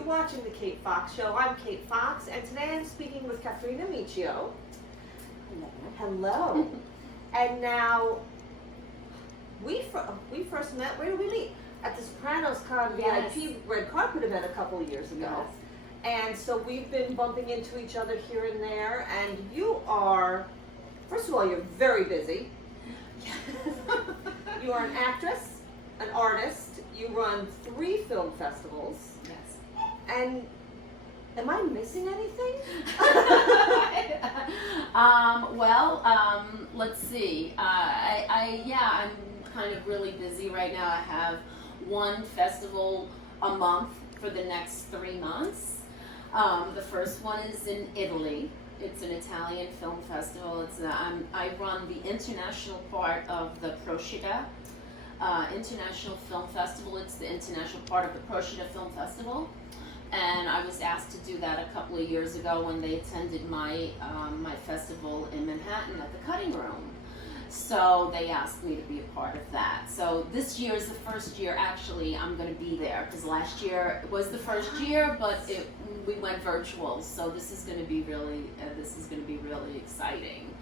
You're watching The Kate Fox Show. I'm Kate Fox, and today I'm speaking with Kathrina Miccio. Hello. And now, we first met, where did we meet? At the Sopranos Con VIP red carpet event a couple of years ago. Yes. And so we've been bumping into each other here and there, and you are, first of all, you're very busy. You are an actress, an artist, you run 3 film festivals. Yes. And am I missing anything? Let's see. I'm kind of really busy right now. I have 1 festival a month for the next 3 months. The first one is in Italy. It's an Italian film festival. I run the international part of the Procida International Film Festival. It's the international part of the Procida Film Festival. And I was asked to do that a couple of years ago when they attended my festival in Manhattan at the Cutting Room. So they asked me to be a part of that. So this year is the first year actually I'm going to be there, because last year was the first year, but we went virtual. So this is going to be really exciting.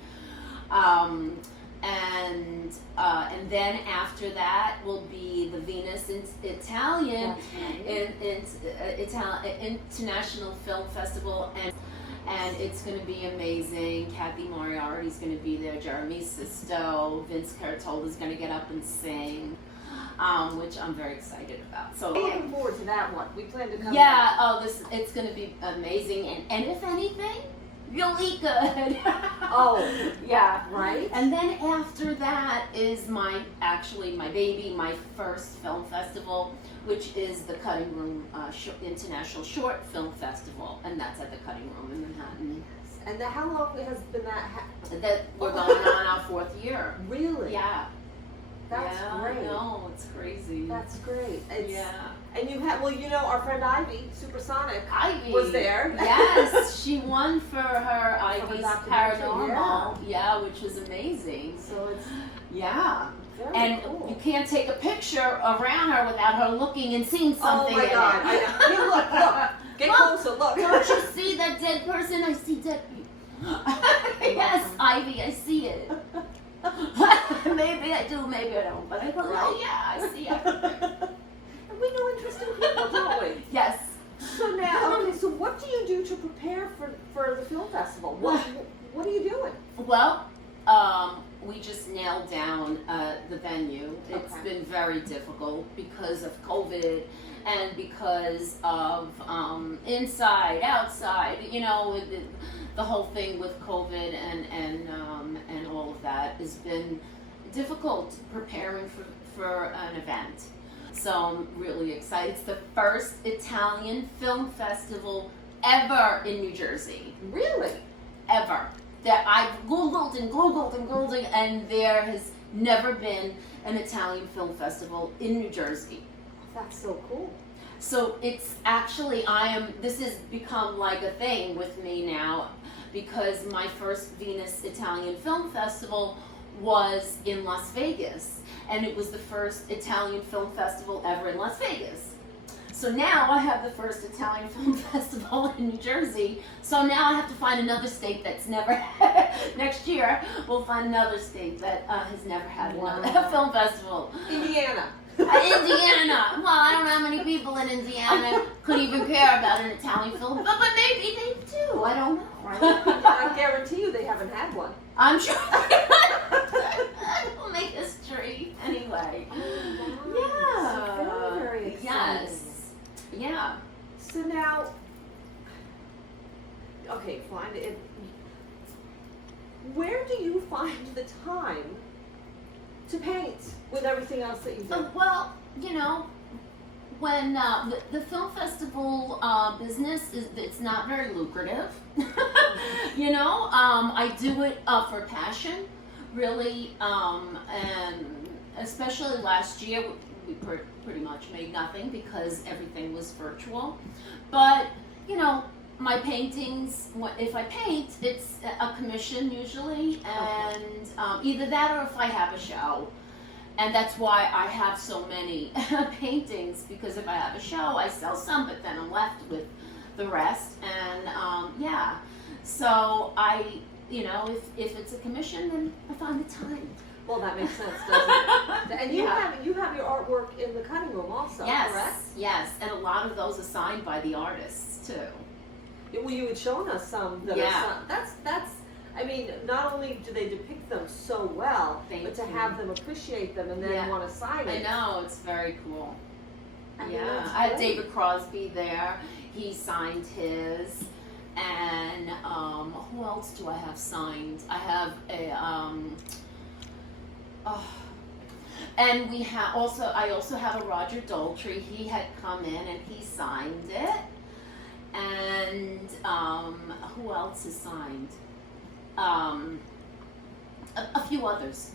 And then after that will be the Venus Italian International Film Festival, and it's going to be amazing. Kathy Moriarty's going to be there, Jeremy Sisto, Vince Cartola's going to get up and sing, which I'm very excited about. So I'm looking forward to that one. We plan to come. Yeah, it's going to be amazing, and if anything, really good. Oh, yeah, right. And then after that is my baby, my first film festival, which is the Cutting Room International Short Film Festival, and that's at the Cutting Room in Manhattan. Yes. And how long has been that? That we're going on our 4th year. Really? Yeah. That's great. No, it's crazy. That's great. Yeah. And you had, our friend Ivy, Supersonic, Ivy was there. Yes, she won for her Ivy's Paranormal. Yeah. Which was amazing. So it's and cool. You can't take a picture around her without her looking and seeing something. Oh my God! I know. Here, look. Get closer. Look. Don't you see that dead person? I see dead people. Yes, Ivy, I see it. Maybe I do, maybe I don't. But I go, I see it. And we know interesting people, don't we? Yes. So now, so what do you do to prepare for the film festival? What are you doing? Well, we just nailed down the venue. It's been very difficult because of COVID and because of inside, outside, the whole thing with COVID and all of that has been difficult preparing for an event. So I'm really excited. It's the first Italian film festival ever in New Jersey. Really? Ever. That I've Googled, and there has never been an Italian film festival in New Jersey. That's so cool. So it's actually, this has become like a thing with me now, because my first Venus Italian Film Festival was in Las Vegas, and it was the first Italian film festival ever in Las Vegas. So now I have the first Italian film festival in New Jersey. So now I have to find another state that's never, next year we'll find another state that has never had another film festival. Indiana. Indiana. Well, I don't know how many people in Indiana could even care about an Italian film, but maybe they do. I don't know. Right? I guarantee you they haven't had one. I'm sure. We'll make history anyway. Yeah. So very exciting. Yes. Yeah. So now, okay, fine. Where do you find the time to paint with everything else that you do? Well, when the film festival business it's not very lucrative. I do it for passion, really, and especially last year we pretty much made nothing because everything was virtual. But my paintings, if I paint, it's a commission usually, and either that or if I have a show. And that's why I have so many paintings, because if I have a show, I sell some, but then I'm left with the rest. And yeah, so if it's a commission, then I find the time. Well, that makes sense, doesn't it? And you have your artwork in the cutting room also, Yes, correct? yes, and a lot of those are signed by the artists too. Well, you had shown us some that are signed. That's. I mean, not only do they depict them so well, but to have them appreciate them and then want to sign it. I know, it's very cool. I I had David Crosby there. He signed his. And who else do I have signed? I have a and I also have a Roger Daltrey. He had come in and he signed it. And who else is signed? A few others.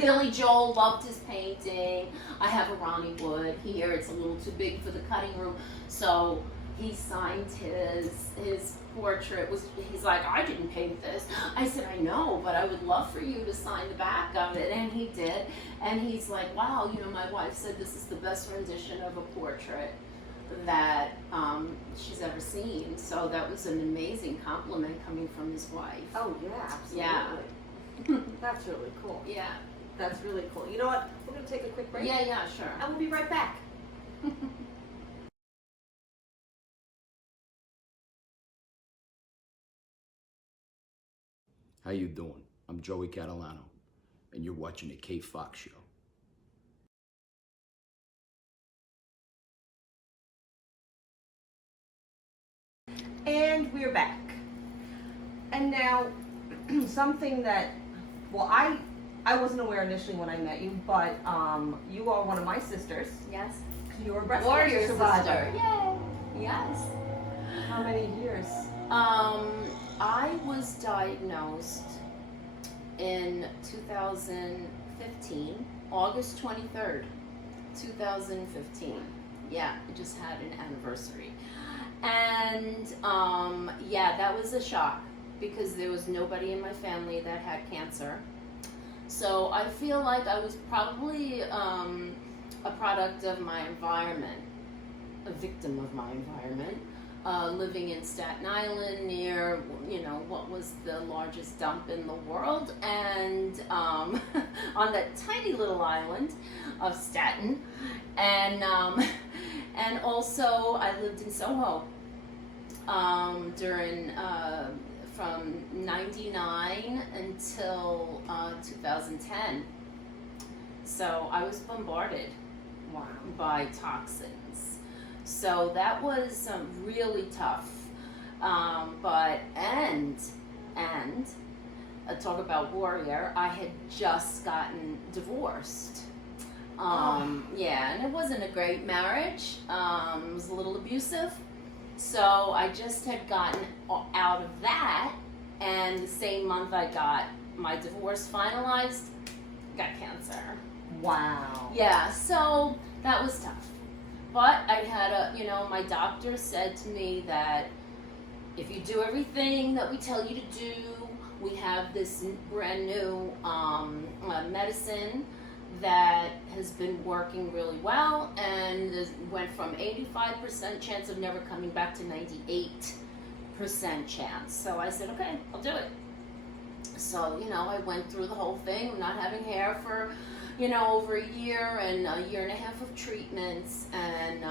Billy Joel loved his painting. I have a Ronnie Wood here. It's a little too big for the cutting room, so he signed his portrait. He's like, I didn't paint this. I said, I know, but I would love for you to sign the back of it, and he did. And he's like, wow, my wife said this is the best rendition of a portrait that she's ever seen. So that was an amazing compliment coming from his wife. Oh yeah, absolutely. Yeah. That's really cool. Yeah. That's really cool. You know what? We're going to take a quick break. Yeah, sure. And we'll be right back. How you doing? I'm Joey Catalano, and you're watching the Kate Fox Show. And we're back. And now, something that, well, I wasn't aware initially when I met you, but you are one of my sisters. Yes. You're a breast Warrior cancer survivor. sister. Yay. Yes. How many years? I was diagnosed in 2015, August 23rd, 2015. Yeah, I just had an anniversary. And that was a shock because there was nobody in my family that had cancer. So I feel like I was probably a product of my environment, a victim of my environment. Living in Staten Island near, what was the largest dump in the world, and on that tiny little island of Staten, and also I lived in Soho during from '99 until 2010. So I was bombarded by toxins. So that was really tough. But talk about warrior, I had just gotten divorced. Yeah, and it wasn't a great marriage. It was a little abusive. So I just had gotten out of that, and the same month I got my divorce finalized, got cancer. Wow. Yeah, so that was tough. But I had my doctor said to me that if you do everything that we tell you to do, we have this brand new medicine that has been working really well, and went from 85% chance of never coming back to 98% chance. So I said, okay, I'll do it. So, I went through the whole thing, not having hair for over a year and a year and a half of treatments, and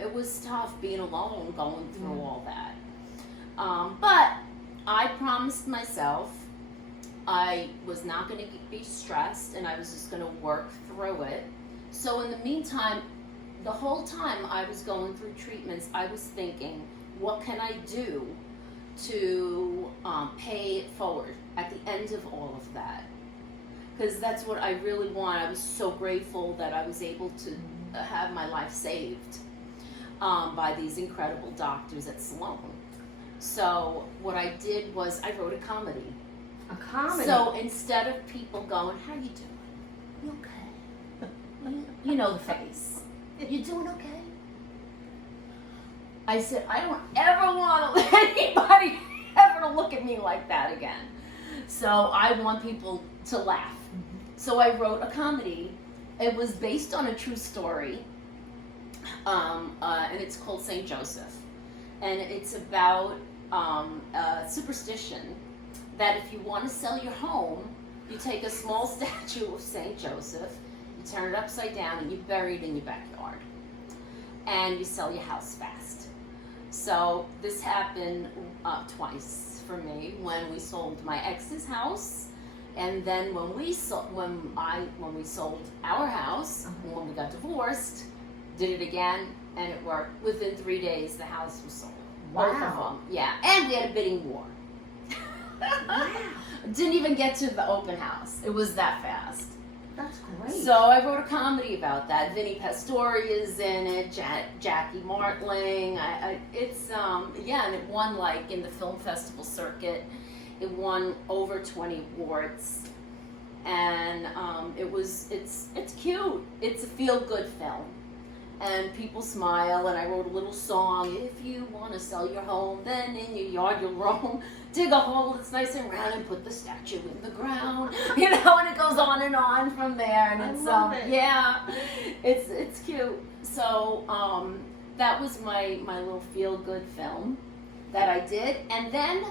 it was tough being alone going through all that. But I promised myself I was not going to be stressed, and I was just going to work through it. So in the meantime, the whole time I was going through treatments, I was thinking, what can I do to pay it forward at the end of all of that? Because that's what I really want. I was so grateful that I was able to have my life saved by these incredible doctors at Sloan. So what I did was I wrote a comedy. A comedy? So instead of people going, how you doing? You okay? You know the face. You doing okay? I said, I don't ever want anybody ever to look at me like that again. So I want people to laugh. So I wrote a comedy, It was based on a true story, and it's called Saint Joseph, and it's about superstition that if you want to sell your home, you take a small statue of Saint Joseph, you turn it upside down, and you bury it in your backyard, and you sell your house fast. So this happened twice for me, when we sold my ex's house, and then when we sold our house, when we got divorced, did it again, and it worked. Within 3 days, the house was sold. Wow. Both of them. Yeah, and we had a bidding war. Wow. Didn't even get to the open house. It was that fast. That's great. So I wrote a comedy about that. Vinny Pastore is in it. Jackie Martling. And it won, like, in the film festival circuit. It won over 20 awards, and it's cute. It's a feel-good film, and people smile. And I wrote a little song. If you want to sell your home, then in your yard you'll roam. Dig a hole that's nice and round and put the statue in the ground. You know, and it goes on and on from there. And it's love it. yeah, it's cute. So that was my little feel-good film that I did, and then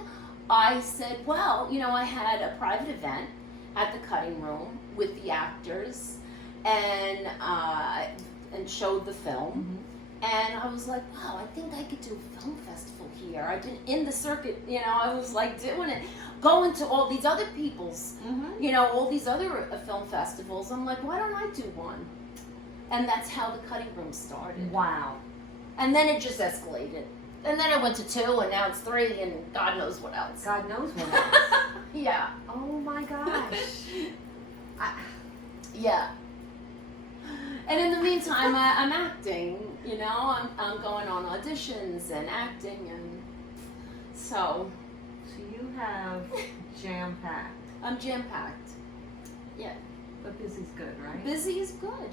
I said, well, you know, I had a private event at the cutting room with the actors, and showed the film, and I was like, wow, I think I could do a film festival here. I've been in the circuit, you know, I was like doing it, going to all these other people's, you know, all these other film festivals. I'm like, why don't I do one? And that's how the cutting room started. Wow. And then it just escalated. And then it went to 2, and now it's 3, and God knows what else. God knows what else. Yeah. Oh my gosh. Yeah. And in the meantime, I'm acting. You know, I'm going on auditions and acting, and so. So you have jam-packed. I'm jam-packed. Yeah. But busy's good, right? Busy is good.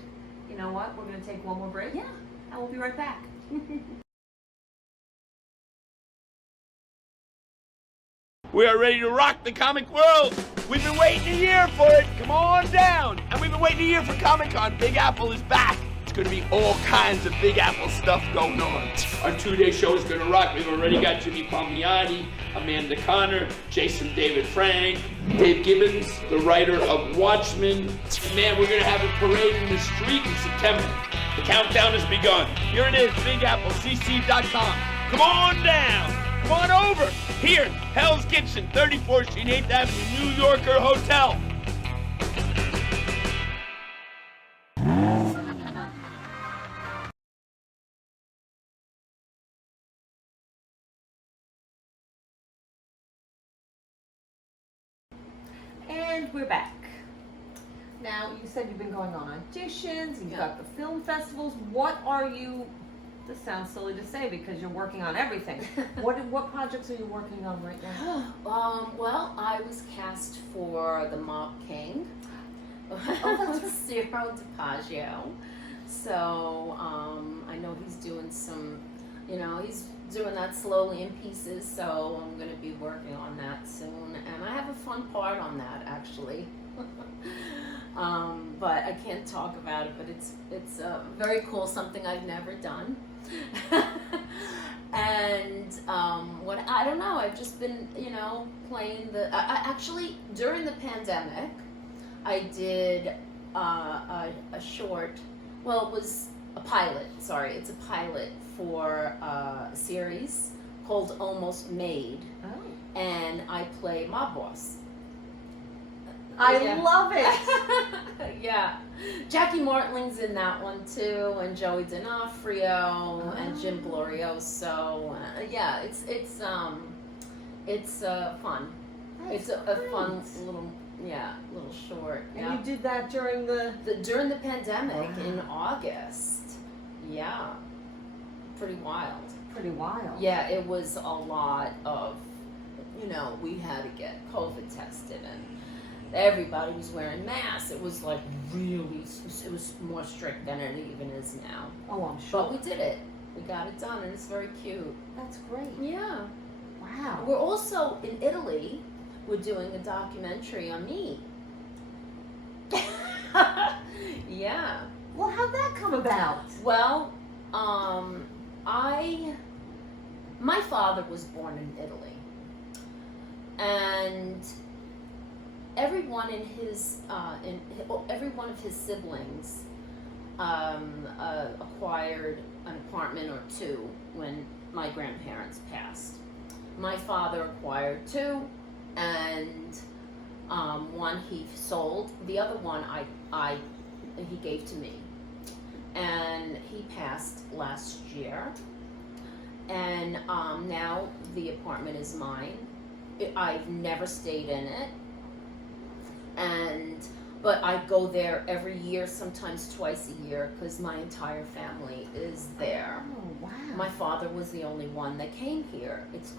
You know what? We're going to take one more break. Yeah. And we'll be right back. We are ready to rock the comic world. We've been waiting a year for it. Come on down. And we've been waiting a year for Comic-Con. Big Apple is back. It's going to be all kinds of Big Apple stuff going on. Our 2-day show is going to rock. We've already got Jimmy Palmiotti, Amanda Connor, Jason David Frank, Dave Gibbons, the writer of Watchmen. And man, we're going to have a parade in the street in September. The countdown has begun. Here it is, BigAppleCC.com. Come on down. Come on over. Here, Hell's Kitchen, 34th Street, 8th Avenue, New Yorker Hotel. And we're back. Now, you said you've been going on auditions, you've got the film festivals. What are you, this sounds silly to say because you're working on everything. What projects are you working on right now? Well, I was cast for The Mob King. Ciro DiPaggio. So, I know he's doing some, you know, he's doing that slowly in pieces, so I'm going to be working on that soon. And I have a fun part on that, actually. But I can't talk about it, but it's very cool, something I've never done. And what, I don't know, I've just been, you know, playing the, actually, during the pandemic, I did a short, well, it was a pilot, sorry, it's a pilot for a series called Almost Made, and I play mob boss. I love it. Yeah, Jackie Martling's in that one too, and Joey D'Onofrio and Jim Glorioso. Yeah, it's fun. That's It's a fun little short. And you did that during during the pandemic in August. Yeah, pretty wild. Pretty wild. Yeah, it was a lot of, you know, we had to get COVID tested and everybody was wearing masks. It was like really, it was more strict than it even is now. Oh, I'm sure. But we did it. We got it done, and it's very cute. That's great. Yeah. Wow. We're also in Italy. We're doing a documentary on me. Yeah. Well, how'd that come about? Well, my father was born in Italy, and every one of his siblings acquired an apartment or two when my grandparents passed. My father acquired two, and one he sold. The other one he gave to me, and he passed last year. And now the apartment is mine. I've never stayed in it, but I go there every year, sometimes twice a year, because my entire family is there. Oh, wow. My father was the only one that came here. It's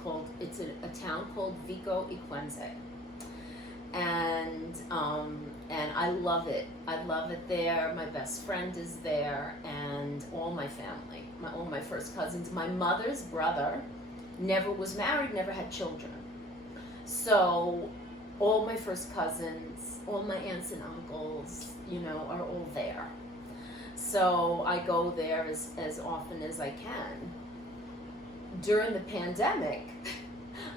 a town called Vico Equense. And I love it. I love it there. My best friend is there, and all my family, all my first cousins. My mother's brother never was married, never had children. So all my first cousins, all my aunts and uncles, are all there. So I go there as often as I can. During the pandemic,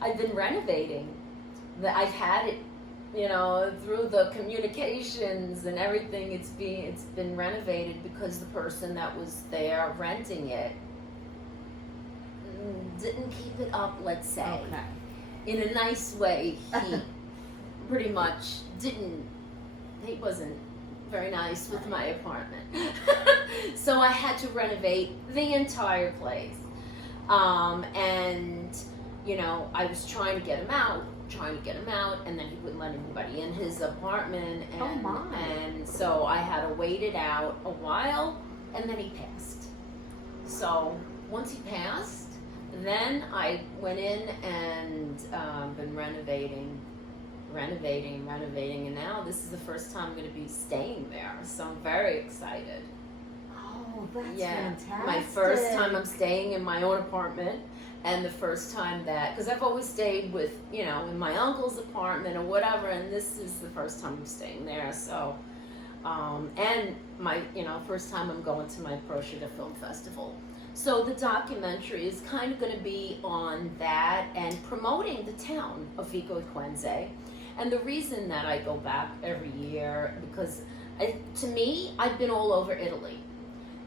I've been renovating. I've had it, through the communications and everything. It's been renovated because the person that was there renting it didn't keep it up, let's say. Okay. In a nice way. He pretty much he wasn't very nice with my apartment. So I had to renovate the entire place. And I was trying to get him out, and then he wouldn't let anybody in his apartment. And, Oh, my. And so I had to wait it out a while, and then he passed. So once he passed, then I went in and been renovating, and now this is the first time I'm going to be staying there. So I'm very excited. Oh, that's fantastic. My first time I'm staying in my own apartment, and the first time because I've always stayed with, in my uncle's apartment or whatever, and this is the first time I'm staying there. So, and my, first time I'm going to my Prosciutto Film Festival. So the documentary is kind of going to be on that and promoting the town of Vico Equense. And the reason that I go back every year, because to me, I've been all over Italy.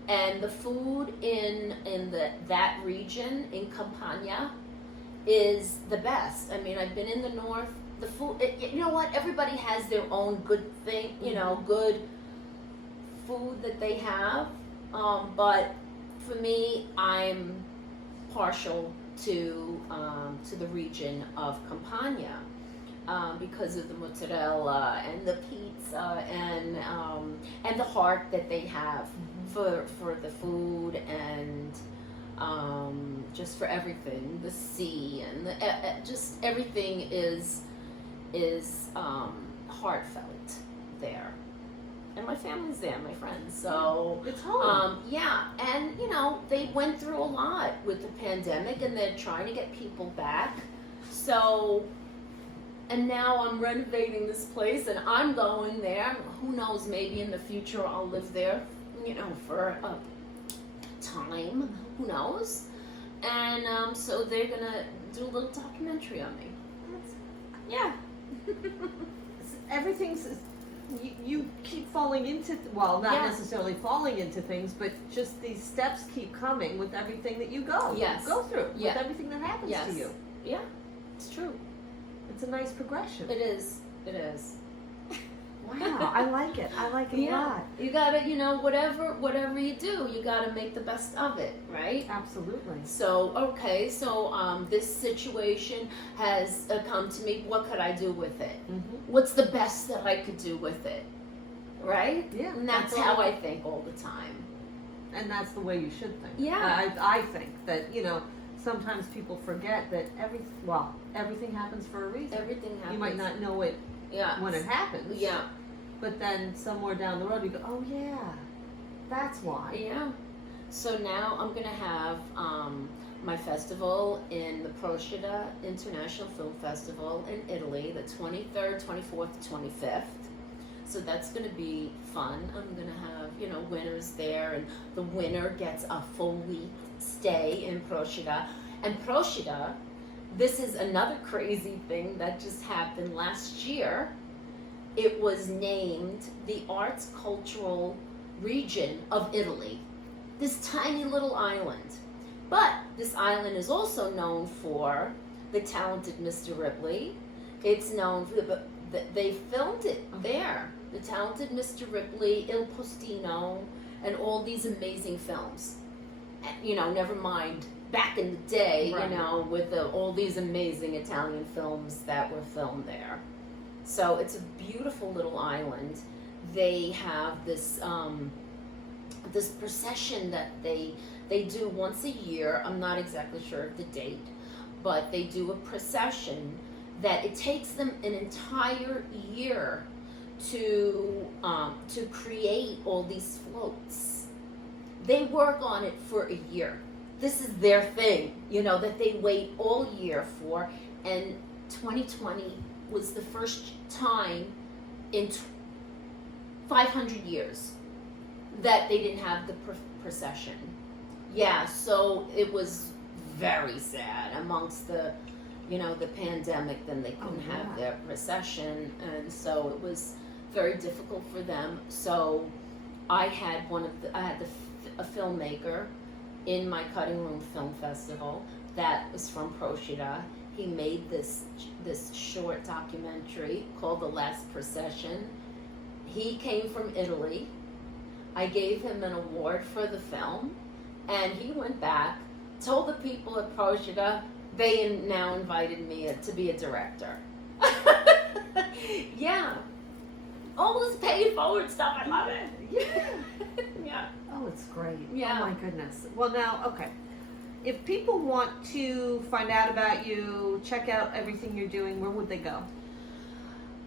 And the food in that region, in Campania, is the best. I mean, I've been in the north. The food, you know what? Everybody has their own good thing, good food that they have. But for me, I'm partial to the region of Campania. Because of the mozzarella and the pizza and the heart that they have for the food, and just for everything, the sea and just everything is heartfelt there. And my family's there, my friends. So it's home. yeah, and they went through a lot with the pandemic, and they're trying to get people back. So. And now I'm renovating this place, and I'm going there. Who knows, maybe in the future I'll live there, for a time. Who knows? And so they're going to do a little documentary on me. Yeah. Everything's, you keep falling into, well, not Yeah. necessarily falling into things, but just these steps keep coming with everything that you go through, Yeah. with everything that happens Yes. to you. Yeah, it's true. It's a nice progression. It is. It is. Wow, I like it. I like it a lot. You gotta, whatever you do, you gotta make the best of it, right? Absolutely. So, okay, this situation has come to me. What could I do with it? Mm-hmm. What's the best that I could do with it? Right? Yeah. And that's how I think all the time. And that's the way you should think. Yeah. I think that, sometimes people forget that everything happens for a reason. Everything happens. You might not know it when it happens. Yeah. But then somewhere down the road you go, oh yeah, that's why. Yeah. So now I'm going to have my festival in the Prosciutto International Film Festival in Italy, the 23rd, 24th, 25th. So that's going to be fun. I'm going to have, you know, winners there, and the winner gets a full week stay in Procida. And Procida, this is another crazy thing that just happened last year. It was named the Arts Cultural Region of Italy. This tiny little island. But this island is also known for the talented Mr. Ripley. It's known for they filmed it there. The talented Mr. Ripley, Il Postino, and all these amazing films. You know, never mind back in the day, Right. you know, with all these amazing Italian films that were filmed there. So it's a beautiful little island. They have this this procession that they do once a year. I'm not exactly sure of the date, but they do a procession that it takes them an entire year to create all these floats. They work on it for a year. This is their thing, you know, that they wait all year for. And 2020 was the first time in 500 years that they didn't have the procession. Yeah, so it was very sad amongst the, you know, the pandemic. Then they couldn't have their procession, and so it was very difficult for them. So I had a filmmaker in my Cutting Room Film Festival that was from Procida. He made this short documentary called The Last Procession. He came from Italy. I gave him an award for the film, and he went back, told the people at Procida, they now invited me to be a director. Yeah. All this paid forward stuff, I love it. Yeah. Yeah. Oh, it's great. Yeah. Oh my goodness. Well, now, okay. If people want to find out about you, check out everything you're doing, where would they go?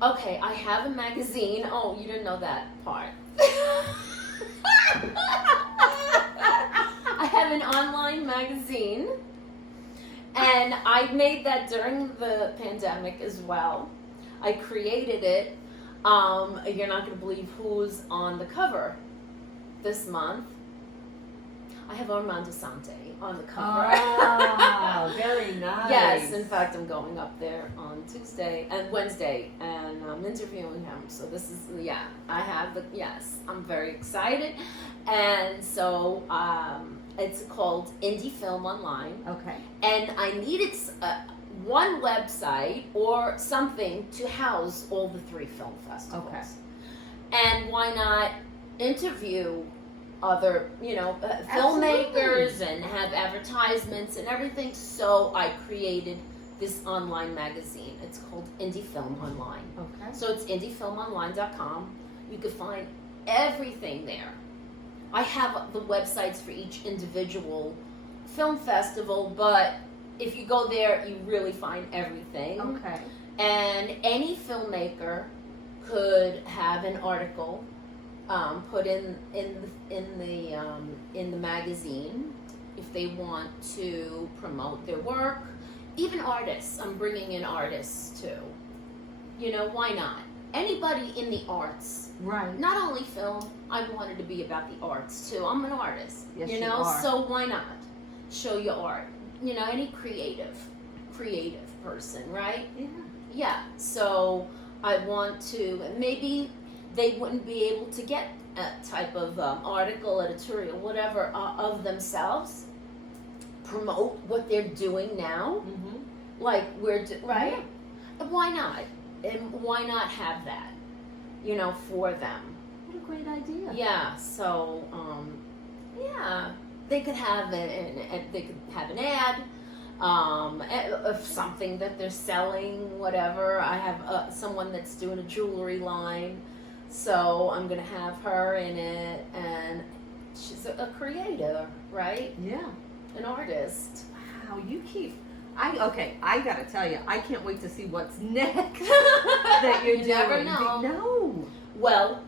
Okay, I have a magazine. Oh, you didn't know that part. I have an online magazine, and I made that during the pandemic as well. I created it. You're not going to believe who's on the cover this month. I have Armando Sante on the cover. Oh, very nice. Yes, in fact, I'm going up there on Tuesday and Wednesday, and I'm interviewing him. So this is, yeah, I have the, yes, I'm very excited. And so it's called Indie Film Online. Okay. And I needed one website or something to house all the 3 film festivals. Okay. And why not interview other, you know, Absolutely. filmmakers and have advertisements and everything. So I created this online magazine. It's called Indie Film Online. Okay. So it's indiefilmonline.com. You can find everything there. I have the websites for each individual film festival, but if you go there, you really find everything. Okay. And any filmmaker could have an article put in the magazine if they want to promote their work. Even artists, I'm bringing in artists too. You know, why not? Anybody in the arts, Right. not only film. I wanted to be about the arts too. I'm an artist. Yes, you you know, are. so why not show your art? You know, any creative person, right? Yeah. Yeah, so I want to, maybe they wouldn't be able to get a type of article, editorial, whatever, of themselves, promote what they're doing now, Mm-hmm. like right? Why not? And why not have that, you know, for them? What a great idea. Yeah, so, yeah, they could have an ad, of something that they're selling, whatever. I have someone that's doing a jewelry line, so I'm gonna have her in it, and she's a creator, right? Yeah. An artist. Wow, you keep. I gotta tell you, I can't wait to see what's next that you're You doing. never know. No. Well,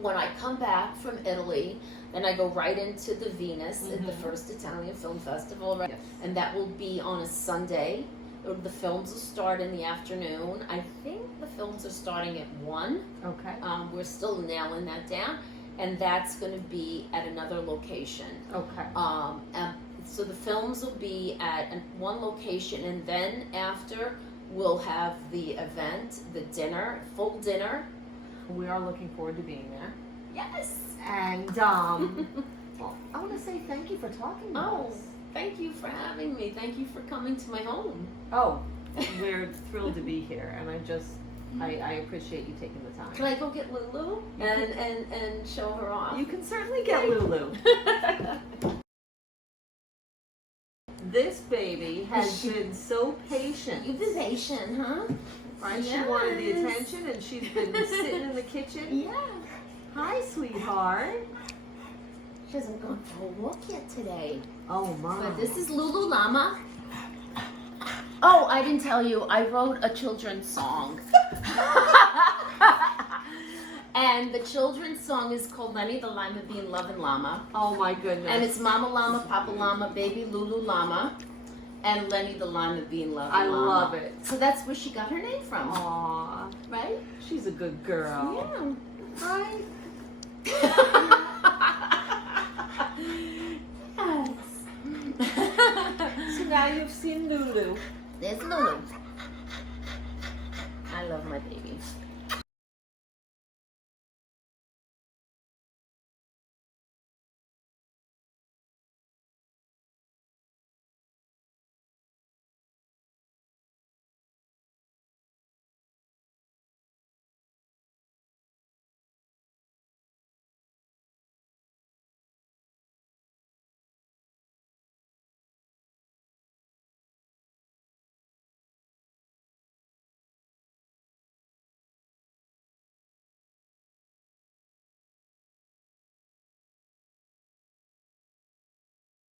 when I come back from Italy, then I go right into the Venus, at the Mhm. first Italian Film Festival, right? Yes. And that will be on a Sunday The films will start in the afternoon. I think the films are starting at 1. Okay. We're still nailing that down, and that's going to be at another location. Okay. And so the films will be at one location, and then after we'll have the event, the dinner, full dinner. We are looking forward to being there. Yes. And well, I want to say thank you for talking to us. Thank you for having me. Thank you for coming to my home. Oh, we're thrilled to be here, and I appreciate you taking the time. Can I go get Lulu and show her off? You can certainly get Lulu. This baby has been so patient. You've been patient, huh? Right? She wanted the attention, and she's been sitting in the kitchen. Yeah. Hi, sweetheart. She hasn't gone for a walk yet today. Oh, Mom. But this is Lulu Llama. Oh, I didn't tell you. I wrote a children's song. And the children's song is called Lenny the Lima Bean Lovin' Llama. Oh, my goodness. And it's Mama Llama, Papa Llama, Baby Lulu Llama, and Lenny the Lima Bean Lovin' I Llama. love it. So that's where she got her name from. Aww. Right? She's a good girl. Yeah. Hi. So now you've seen Lulu. There's Lulu. I love my baby.